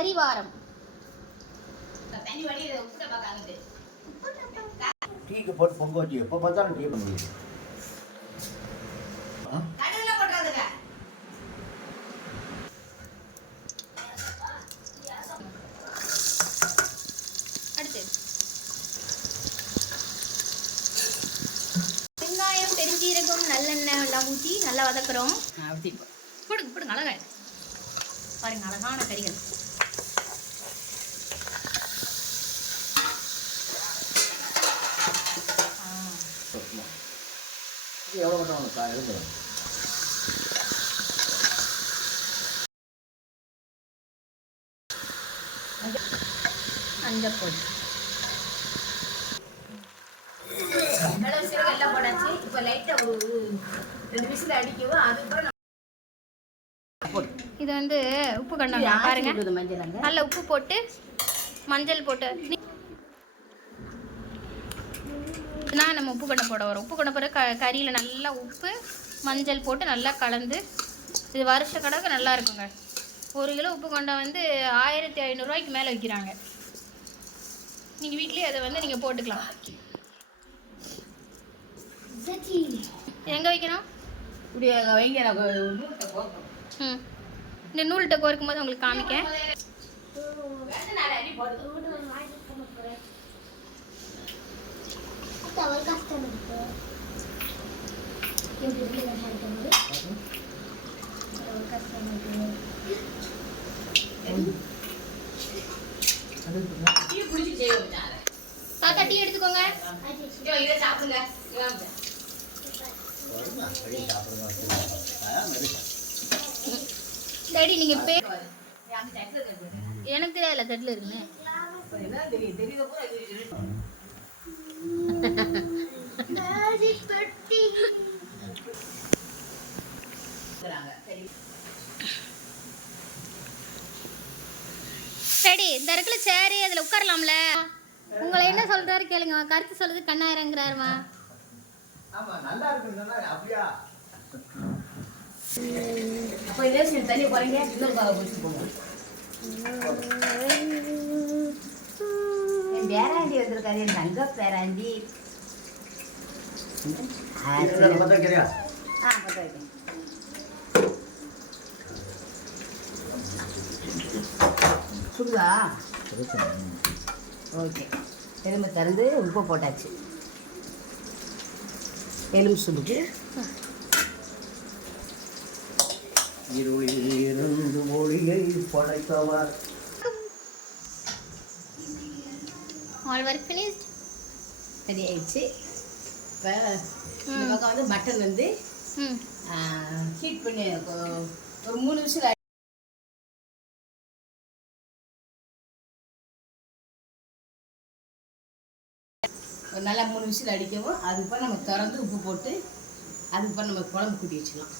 பரிவாரம். டீக்கு போட்டு பொங்க வச்சு எப்போ பார்த்தாலும் டீ பண்ணுவீங்க வெங்காயம் பெருஞ்சீரகம் நல்லெண்ணெய் எல்லாம் ஊற்றி நல்லா வதக்குறோம். அப்படி போடுங்க போடுங்க அழகா இருக்கு. பாருங்க அழகான கறிகள். எவ்வளோ மட்டும் உங்களுக்கு கா- இருந்தது மஞ்சள் பொடி மிளகு சீரகம் எல்லாம் போடாச்சு இப்போ லைட்டா ஒரு ரெண்டு விசில் அடிக்கவும் அதுக்கப்புறம் இது வந்து உப்பு கண்டாங்க பாருங்க நல்ல உப்பு போட்டு மஞ்சள் போட்டு. நீ- நான் நம்ம உப்பு கண்ணை போட வரோம். உப்பு கண்ணை போட க கறியில் நல்லா உப்பு மஞ்சள் போட்டு நல்லா கலந்து இது வருஷ கணக்கு நல்லா இருக்குங்க. ஒரு கிலோ உப்பு கொண்டை வந்து ஆயிரத்தி ஐநூறுரூவாய்க்கு மேலே விற்கிறாங்க நீங்கள் வீட்லேயே அதை வந்து நீங்கள் போட்டுக்கலாம். எங்கே வைக்கணும்? இப்படி அங்க வைங்க ம். இந்த நூல்கிட்ட கோர்க்கும் போது உங்களுக்கு காமிக்கேன் ரெண்டு நாலு அடி போட்டு டீ குடிச்சு செய்வோம் நான் காக்கா டீ எடுத்துக்கோங்க. இதை சாப்பிடுங்க. டேடி பே. எனக்கு தெரியல தட்டில் இருக்குன்னு. சரி. சரி இந்த இடத்துல சேரு அதில் உட்காரலாம்ல. உங்களை என்ன சொல்றாரு கேளுங்க கருத்து சொல்றது கண்ணாயிரங்கிறாருமா. ஆமாம் நல்லா இருக்குன்னு சொன்னா அப்படியா? அப்ப இதே சரி தண்ணி குறைங்க இன்னொரு பாவை குடிச்சு போங்க. பேராண்டி வந்திருக்காரு என் தங்க பேராண்டி. ஆ, பத்த. சுடுதா? ஓகே. எலும்பு திறந்து உப்பு போட்டாச்சு. எலும்பு சுடுக்கு இருளில் இருந்து மொழியை படைத்தவர் ஆல் ஒர்க் ஃபினிஷ்ட் ரெடி ஆயிடுச்சு இப்போ இந்த பக்கம் வந்து மட்டன் வந்து ம். ஹீட் பண்ணி ஒரு மூணு விசில் ஒரு நல்லா மூணு விசில் அடிக்கவும் அதுக்கப்புறம் நம்ம திறந்து உப்பு போட்டு அதுக்கப்புறம் நம்ம குழம்பு கூட்டி வச்சுக்கலாம்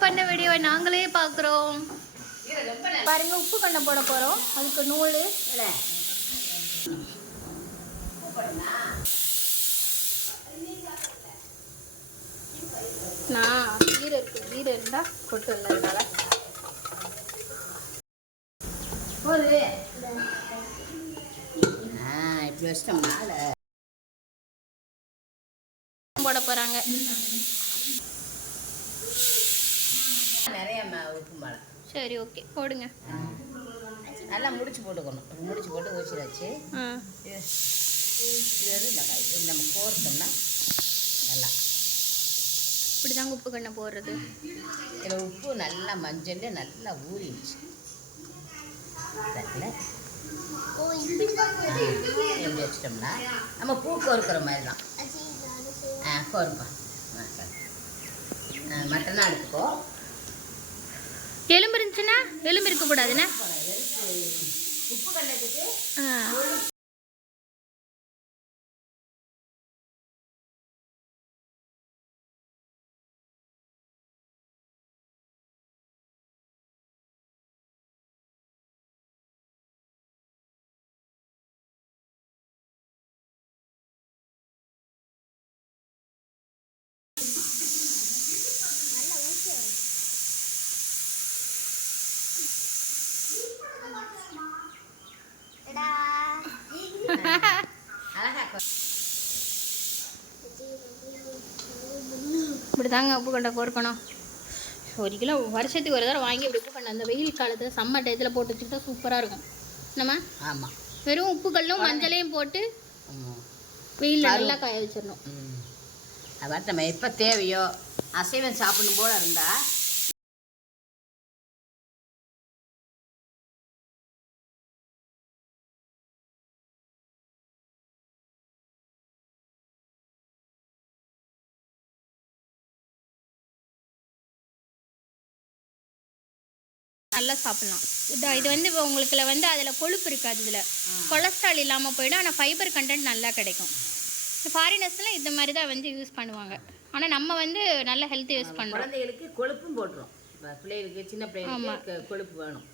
பண்ண வீடியோவை நாங்களே பார்க்குறோம். பாருங்க உப்பு கண்ணை போட போறோம். அதுக்கு நூல். நான் ஈர இருக்கு. ஈர இருந்தா கொட்டு இல்லை அதனால போது. ஆ இப்படி வச்சிட்டோம்னால போட போறாங்க நிறைய ம- உப்பு மழை சரி ஓகே போடுங்க. நல்லா முடிச்சு போட்டுக்கணும். முடிச்சு போட்டு இது வந்து இந்த இது நம்ம கோர்த்தோம்னா நல்லா. இப்படி தாங்க உப்பு கண்ணை போடுறது? இதில் உப்பு நல்லா மஞ்சள் நல்லா ஊறிடுச்சு. தட்டில் எப்படி வச்சிட்டோம்னா நம்ம பூ கோர்க்கிற மாதிரி தான். ஆ கோருப்பா. ஆ சரி. ஆ மட்டனாக எடுத்துக்கோ. எலும்பு இருந்துச்சுன்னா எலும்பு இருக்கக்கூடாதுண்ணே உப்பு கண்டத்துக்கு இப்படி தாங்க உப்பு கண்டை கோர்க்கணும். ஒரு கிலோ வருஷத்துக்கு ஒரு தடவை வாங்கி இப்படி உப்பு கண்டை அந்த வெயில் காலத்தில் சம்மர் டயத்தில் போட்டு வச்சுக்கிட்டா சூப்பராக இருக்கும். நம்ம ஆமா. வெறும் உப்புக்கல்லும் மஞ்சளையும் போட்டு ம். வெயிலில் நல்லா காய வச்சிடணும். அது நம்ம எப்போ தேவையோ அசைவம் சாப்பிடணும் போல இருந்தா நல்லா சாப்பிடலாம். இது இது வந்து உங்களுக்குல வந்து அதில் கொழுப்பு இருக்காது இதில். கொலஸ்ட்ரால் இல்லாமல் போயிடும். ஆனால் ஃபைபர் கண்டென்ட் நல்லா கிடைக்கும். ஃபாரினர்ஸ்லாம் இந்த மாதிரி தான் வந்து யூஸ் பண்ணுவாங்க. ஆனால் நம்ம வந்து நல்ல ஹெல்த் யூஸ் பண்ணுறோம் குழந்தைகளுக்கு கொழுப்பும் போட்டுரும். பிள்ளைகளுக்கு சின்ன பிள்ளைகளுக்கு கொ- கொழுப்பு வேணும்.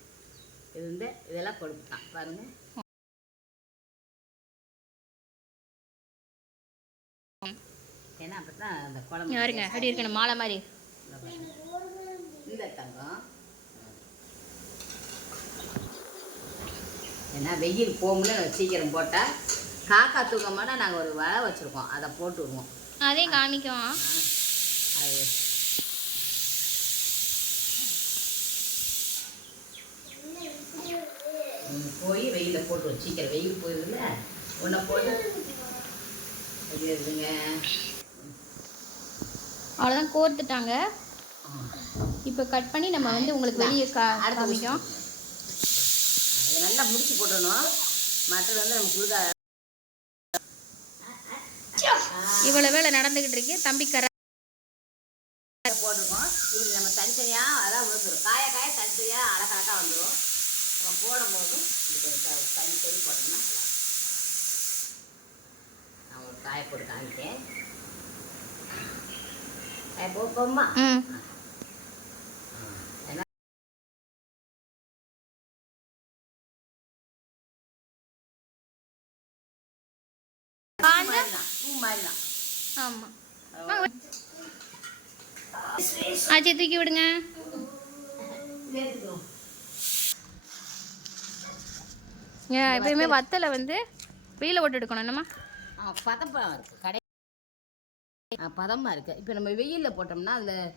இது வந்து இதெல்லாம் கொழுப்பு தான். பாருங்க. ஏன்னா அப்போ தான் அந்த குழம்பு பாருங்க அப்படி இருக்கணும். மாலை மாதிரி. இந்த தங்கம். ஏன்னா வெயில் போகும்ல சீக்கிரம் போட்டால் காக்கா தூக்கமானா நாங்கள் ஒரு வலை வச்சுருக்கோம். அதை போட்டு விடுவோம். அதையும் காமிக்கும் அது. போய் வெயிலில் போட்டு சீக்கிரம் வெயில் போயிருதுல உன்னை போட்டு. இருக்குங்க அவ்வளோதான் கோர்த்துட்டாங்க. இப்போ கட் பண்ணி நம்ம வந்து உங்களுக்கு வெளியே கா அடுத்து காமிக்கும் அதை நல்லா முடிச்சு போட்டணும் மற்றது வந்து நம்ம குழுதா இவ்வளோ வேலை நடந்துக்கிட்டு இருக்கு. தம்பி கர போட்டிருக்கோம். இப்படி நம்ம தனித்தனியாக அதான் விழுந்துடும் காய காய தனித்தனியாக அழகழகாக வந்துடும் நம்ம போடும்போது இப்படி கொஞ்சம் த- தண்ணி தண்ணி போட்டோம்னா. நான் ஒரு காய போட்டு காமிக்கேன் காய போப்போம்மா ம் ஏன்னா பூ மாதிரி தான் பூ மாதிரி தான் ஆமாம் ஆச்சி தூக்கி விடுங்க. எப்பயுமே வத்தலை வந்து வெயில போட்டு எடுக்கணும். என்னம்மா? ஆ பதப்பழம் இருக்குது கடை ஆ பதமாக இருக்குது இப்போ நம்ம வெயிலில் போட்டோம்னா அதில்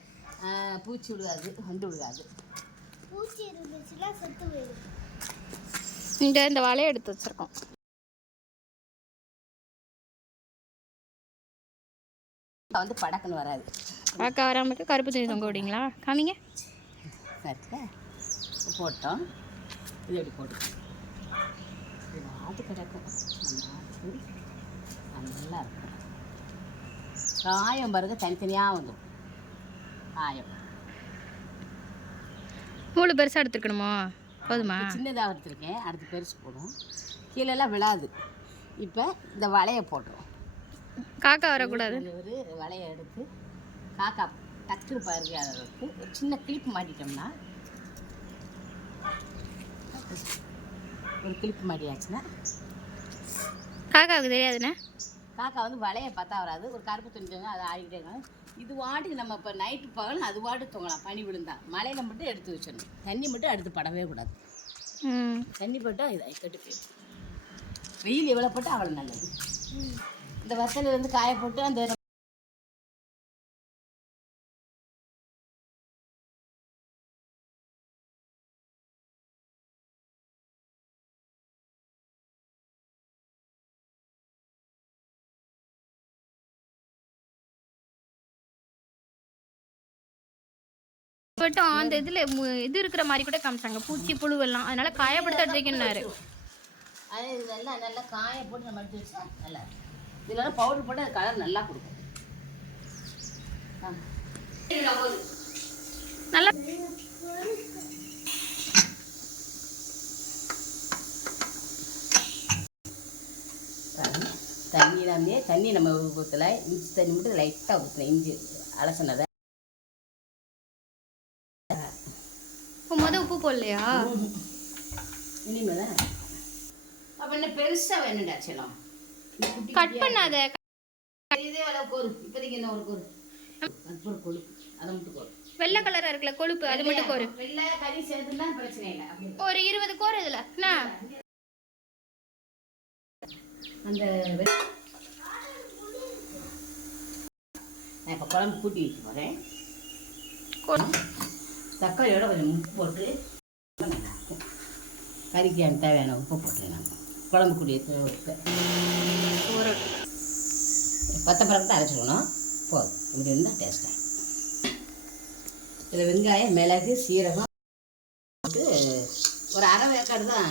பூச்சி விழுகாது வந்து விழுகாது. இந்த இந்த வாழையை எடுத்து வச்சிருக்கோம். வந்து படக்குன்னு வராது. காக்கா வராமல் இருக்க கருப்பு துணி தொங்க விடுங்களா காமிங்க. போட்டோம். இது எப்படி போட்டோம் ஆட்டு கிடக்கும் நல்லா இருக்கும். காயம் பாருங்க தனித்தனியாக வந்துடும். காயம். மூணு பெருசாக எடுத்துக்கணுமோ போதுமா? சின்னதாக எடுத்துருக்கேன். அடுத்து பெருசு போடும் கீழெல்லாம் விழாது. இப்போ இந்த வலையை போட்டுரும் காக்கா வரக்கூடாது. ஒரு வலையை எடுத்து காக்கா டக்குனு பாருங்க அளவுக்கு ஒரு சின்ன கிளிப் மாட்டிட்டோம்னா. ஒரு கிளிப் மாட்டியாச்சுன்னா காக்காவுக்கு தெரியாதுண்ணே. காக்கா வந்து வலையை பார்த்தா வராது. ஒரு கருப்பு துணி தூங்க அதை ஆடிக்கிட்டே இருக்காங்க. இது வாட்டுக்கு நம்ம இப்போ நைட்டு பகல் அது வாட்டு தூங்கலாம். பனி விழுந்தா. மலையில் மட்டும் எடுத்து வச்சிடணும். தண்ணி மட்டும் அடுத்து படவே கூடாது. தண்ணி போட்டால் இதை கெட்டு போயிடும். வெயில் எவ்வளோ போட்டால் அவ்வளோ நல்லது. இந்த வத்தல் வந்து காய போட்டு அந்த மட்டும் அந்த இதில் இது இருக்கிற மாதிரி கூட காமிச்சாங்க பூச்சி புழுவெல்லாம் அதனால காயப்படுத்த எடுத்து வைக்கணும்னாரு அது இது நல்லா காய போட்டு நம்ம எடுத்து வச்சா நல்லா இதெல்லாம் பவுடர் போட்டு அது கலர் நல்லா கொடுக்கும். நல்லா. தண்ணி தண்ணி நம்ம ஊற்றல இஞ்சி தண்ணி மட்டும் லைட்டாக ஊற்றணும் இஞ்சி அலசினதை முத உப்பு போடலையா? இனிமேல் தான் அப்போ என்ன பெருசாக வேணும்டா செல்லம். கட் பண்ணாத. இதே இப்போதைக்கு என்ன ஒரு அது ஒரு கொழுப்பு அதை மட்டும் கொடு வெள்ளை கலராக இருக்குல்ல கொழுப்பு அது மட்டும் கோரு வெள்ளை கறி சேர்த்துனா பிரச்சனை இல்லை. ஒரு இருபது கோரு இதில். அந்த நான் இப்போ குழம்பு கூட்டி வைக்க போகிறேன் கோரு தக்காளியோட கொஞ்சம் உப்பு போட்டு. கறிக்கு எனக்கு தேவையான உப்பு போட்டுறேன் நான் குழம்பு கூடிய உப்பு. பத்த பழக்கத்தை அரைச்சிக்கணும் போதும். இப்படி இருந்தால் டேஸ்ட்டாக இதில் வெங்காயம் மிளகு சீரகம் போட்டு ஒரு அரை வேக்காடு தான்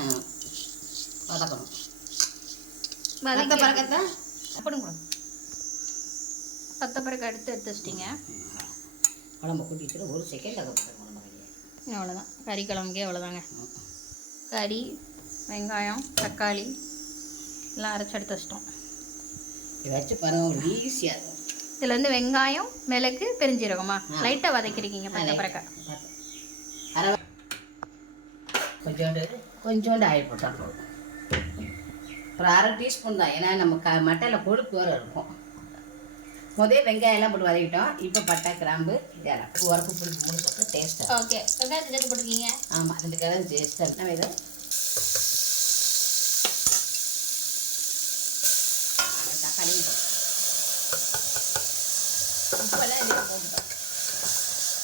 வதக்கணும். வதக்கி பழக்கத்தை அப்படிங்க பத்து பிறகு எடுத்து எடுத்து வச்சிட்டிங்க. குழம்பு கூட்டிட்டு ஒரு செகண்ட் அதை அவ்வளோதான் கறி குழம்புக்கே அவ்வளோதாங்க கறி வெங்காயம் தக்காளி எல்லாம் அரைச்சி எடுத்து வச்சிட்டோம். இதை வச்சு பாருங்க ஈஸியாக இருக்கும். இதில் வந்து வெங்காயம் மிளகு பெருஞ்சீரகமா. லைட்டாக வதக்கிருக்கீங்க பச்சை பறக்க. கொஞ்சோண்டு கொஞ்சோண்டு ஆயில் போட்டால் போதும். ஒரு அரை டீஸ்பூன் தான். ஏன்னா நம்ம க மட்டையில் கொழுப்பு வர இருக்கும். முதல்ல வெங்காயம் எல்லாம் போட்டு வதக்கிட்டோம். இப்போ பட்டை கிராம்பு இதெல்லாம். உரப்பு புளிப்பு மூணு போட்டு டேஸ்ட்டாக ஓகே வெங்காயத்தை சேர்த்து போட்டிருக்கீங்க? ஆமாம் ரெண்டு கிழங்கு டேஸ்ட்டாக நம்ம இதை போட்டோம் உப்பெல்லாம் இதில் போட்டுட்டோம்.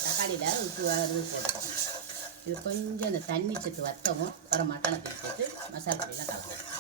தக்காளியில் உப்பு வறது போட்டோம் இது கொஞ்சம் அந்த தண்ணி சத்து வத்தவும் வர மட்டனை போட்டு மசாலா பொடியெல்லாம் கலக்கும்